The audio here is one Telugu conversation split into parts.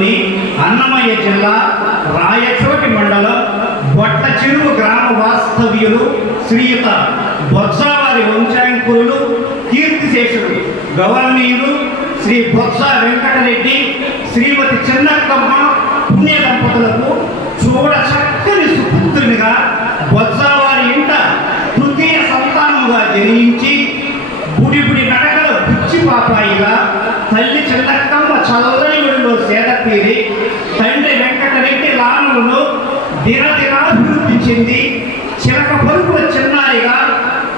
రాష్ట్రంలోని అన్నమయ్య జిల్లా రాయచోటి మండలం బొట్ట చెరువు గ్రామ వాస్తవ్యులు శ్రీయుత బొత్సవారి వంశాంకురులు కీర్తిశేషుడు గవర్నీయులు శ్రీ బొత్స వెంకటరెడ్డి శ్రీమతి చెన్నక్కమ్మ పుణ్య దంపతులకు చూడ చక్కని సుపుత్రునిగా బొత్సవారి ఇంట తృతీయ సంతానముగా జన్మించి బుడిబుడి నడకల బుచ్చి పాపాయిగా తల్లి చెన్నక్కమ్మ చల్లని ఒడిలో సేద తీరి తండ్రి వెంకటరెడ్డి లానమును దినదినాభివృద్ధి చెంది చిలక పలుకుల చిన్నారిగా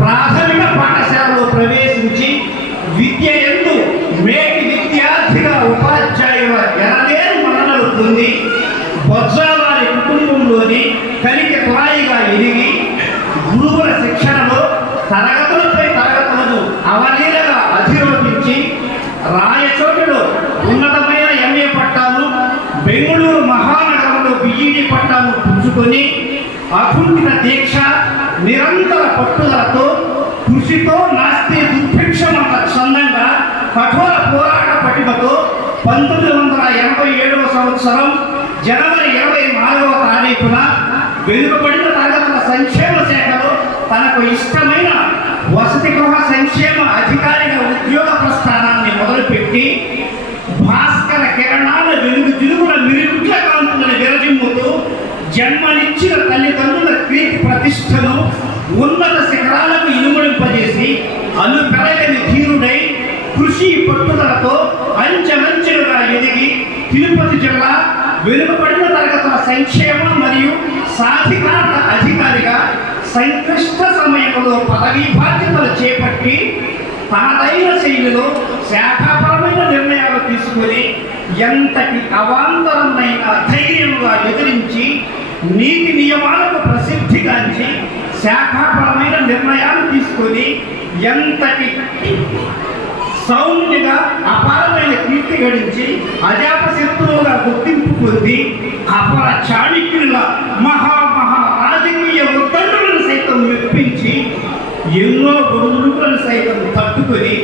ప్రాథమిక పాఠశాలలో ప్రవేశించి విద్య యందు మేటి విద్యార్థిగా ఉపాధ్యాయుగా ఎనలేని మన్ననలు పొంది బొత్సవారి కుటుంబంలోని కలికి తురాయిగా ఎదిగి గురువుల శిక్షణలో తరగతులపై తరగతులను అవలీలగా అధిరోహించి రాయచోటిలో ఉన్నతమైన ఎంఏ పట్టాను, బెంగళూరు మహానగరంలో బిఈడి పట్టాను పుచ్చుకొని అకుంఠిత దీక్ష నిరంతర పట్టుదలతో కృషితో నాస్తి దుర్భిక్షమన్న చందంగా కఠోర పోరాట పటిమతో 1987 సంవత్సరం జనవరి 24వ తారీఖున వెనుకబడిన తరగతుల సంక్షేమ శాఖలో తనకు ఇష్టమైన వసతి గృహ సంక్షేమ అధికారిగా ఉద్యోగ ప్రస్థానాన్ని మొదలుపెట్టి భాస్కర కిరణాల వెలుగు జిలుగుల మిరుగుట్ల కాంతులను విరజిమ్ముతూ జన్మనిచ్చిన తల్లిదండ్రుల కీర్తి ప్రతిష్టను ఉన్నత శిఖరాలకు ఇనుమడింపజేసి అనుపెరగని ధీరుడై కృషి పట్టుదలతో అంచెలంచెలుగా ఎదిగి తిరుపతి జిల్లా వెనుకబడిన తరగతుల సంక్షేమ మరియు సాధికారత అధికారిగా సంక్లిష్ట సమయంలో పదవీ బాధ్యతలు చేపట్టి తనదైన శైలిలో శాఖాపరమైన నిర్ణయాలు తీసుకొని ఎంతటి అవాంతరమైన ధైర్యంగా ఎదిరించి నీతి నియమాలకు ప్రసిద్ధిగాంచి శాఖాపరమైన నిర్ణయాలు తీసుకొని ఎంతటి సౌమ్యంగా అపారమైన కీర్తి గడించి అజాపశత్రువుగా గుర్తింపు పొంది అపర చాణక్యుల రాజకీయ ఉద్దండులను సైతం మెప్పించి ఎన్నో గొడుగులను సైతం తట్టుకొని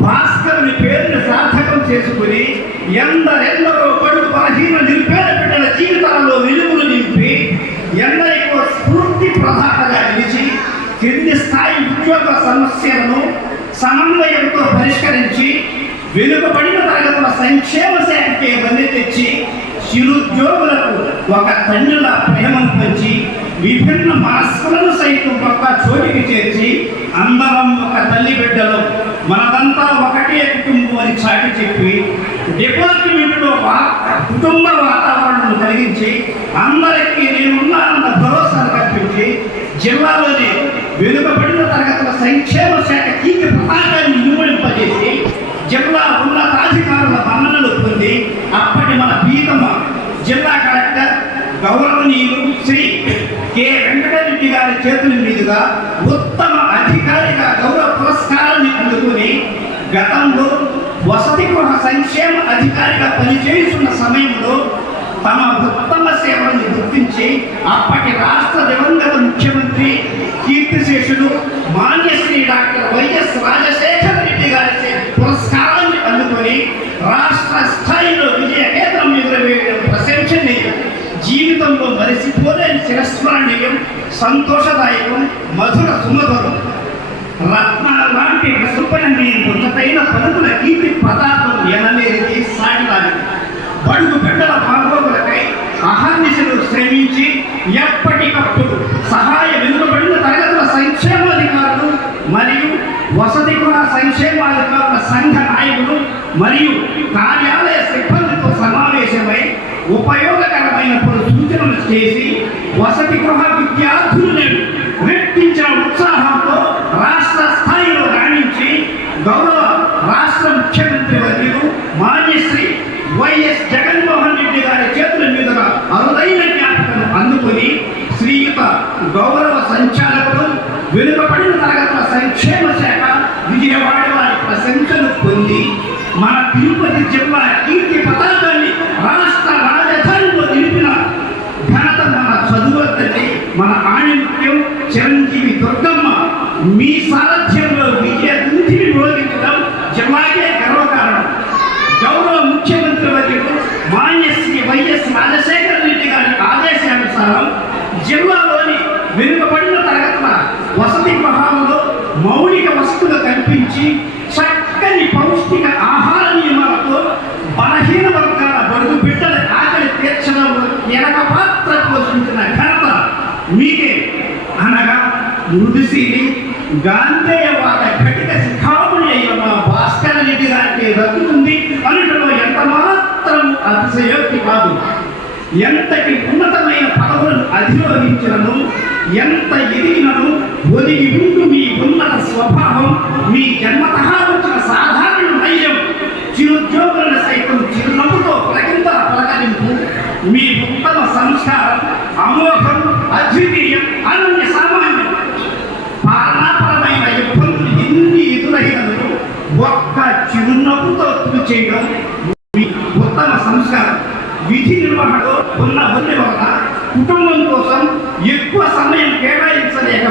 భాస్కరుని పేరుని సార్థకం చేసుకుని ఎందరెందరో బడుగు బలహీన నిరుపేద బిడ్డల జీవితాల్లో వెలుగులు నింపి ఎందరికో స్ఫూర్తి ప్రధాతగా నిలిచి కింది స్థాయి ఉద్యోగ సమస్యలను సమన్వయంతో పరిష్కరించి వెనుకబడిన తరగతుల సంక్షేమ శాఖకే వన్నె తెచ్చి చిరుద్యోగులకు ఒక తండ్రిలా ప్రేమను పంచి విభిన్న మనస్కులను సైతం ఒక్క చోటికి చేర్చి అందరం ఒక తల్లి బిడ్డలు మనదంతా ఒకటే కుటుంబం అని చాటి చెప్పి డిపార్ట్మెంట్లో కుటుంబ వాతావరణం కలిగించి అందరికీ నేనున్నానన్న భరోసాను కల్పించి జిల్లాలోని వెనుకబడిన తరగతుల సంక్షేమ శాఖ కీర్తి పతాకాన్ని ఇనుమడింపజేసి జిల్లా ఉన్నతాధికారుల మన్ననలు పొంది అప్పటి మన ప్రీతమ జిల్లా కలెక్టర్ గౌరవనీయులు శ్రీ కె వెంకటరెడ్డి గారి చేతుల మీదుగా ఉత్తమ అధికారిగా గౌరవ పురస్కారాన్ని అందుకుని గతంలో వసతి గృహ సంక్షేమ అధికారిగా పనిచేస్తున్న సమయంలో తమ ఉత్తమ సేవలను గుర్తించి అప్పటి రాష్ట్ర దివంగత ముఖ్యమంత్రి కీర్తిశేషులు మాన్యశ్రీ డాక్టర్ వైఎస్ రాజశేఖర రెడ్డి గారి పురస్కారాన్ని అందుకొని రాష్ట్ర స్థాయిలో విజయకేతనం ఎగురవేయడం ప్రశంసనీయం, జీవితంలో మరిసిపోలేని చిరస్మరణీయం, సంతోషదాయకం, మధుర సుమధురం. రత్నాల లాంటి విసుపని ఉన్నతైన పలుకుల కీర్తి పదార్థం ఎనలేనిది సాగిలాంటి బడుగు బిడ్డల బాగోగులకై అహర్నిశలు శ్రమించి ఎప్పటికప్పుడు సహాయ వెనుకబడిన తరగతుల సంక్షేమాధికారులు మరియు వసతి గృహ సంక్షేమాధికారుల సంఘ నాయకులు మరియు కార్యాలయ సిబ్బందితో సమావేశమై ఉపయోగకరమైన పలు సూచనలు చేసి వసతి గృహ విద్యార్థులను రెట్టించిన ఉత్సాహంతో రాష్ట్ర స్థాయిలో రాణించి గౌరవ రాష్ట్ర ముఖ్యమంత్రి వర్యులు మాన్యశ్రీ వైఎస్ జగన్మోహన్ రెడ్డి గారి చేతుల మీదుగా అరుదైన జ్ఞాపకం అందుకొని శ్రీయుత గౌరవ సంచాలకులు వెనుకబడిన తరగతుల సంక్షేమ శాఖ విజయవాడ వారి ప్రశంసలు పొంది మన తిరుపతి జిల్లా కీర్తి పతాకాన్ని రాష్ట్ర రాజధానిలో నిలిపిన ఘనత మన చదువుతండి మన ఆణిముత్యం చిరంజీవి దుర్గమ్మ మీ సారథ్యంలో విజయ దుంతిని మోగించడం జిల్లాకే గర్వకారణం. గౌరవ ముఖ్యమంత్రి వర్యులు మాన్య మీకే అనగా మృదుశీలి గాంధేయవాద ఘటిక శిఖాముని అయిన మా భాస్కర రెడ్డి గారికి దక్కుతుంది అనుటలో ఎంత మాత్రం అతిశయోక్తి కాదు. ఎంతటి ఉన్నతమైన పదవులను అధిరోహించినను, ఎంత ఎదిగినను ఒదిగి ఉండు మీ ఉన్నత స్వభావం, మీ జన్మతః వచ్చిన సాధారణ నైజం, చిరుద్యోగులను సైతం చిరునవ్వుతో పలకరింపు, మీ ఉత్తమ సంస్కారం అమోఘం, అద్వితీయం, అనన్య సామాన్యం. పాలనాపరమైన ఇబ్బందులు ఎన్ని ఎదురైనను ఒక్క చిరునవ్వుతో చేయడం మీ ఉత్తమ సంస్కారం. విధి నిర్వహణలో ఉన్న వల్ల కుటుంబం కోసం ఎక్కువ సమయం కేటాయించలేక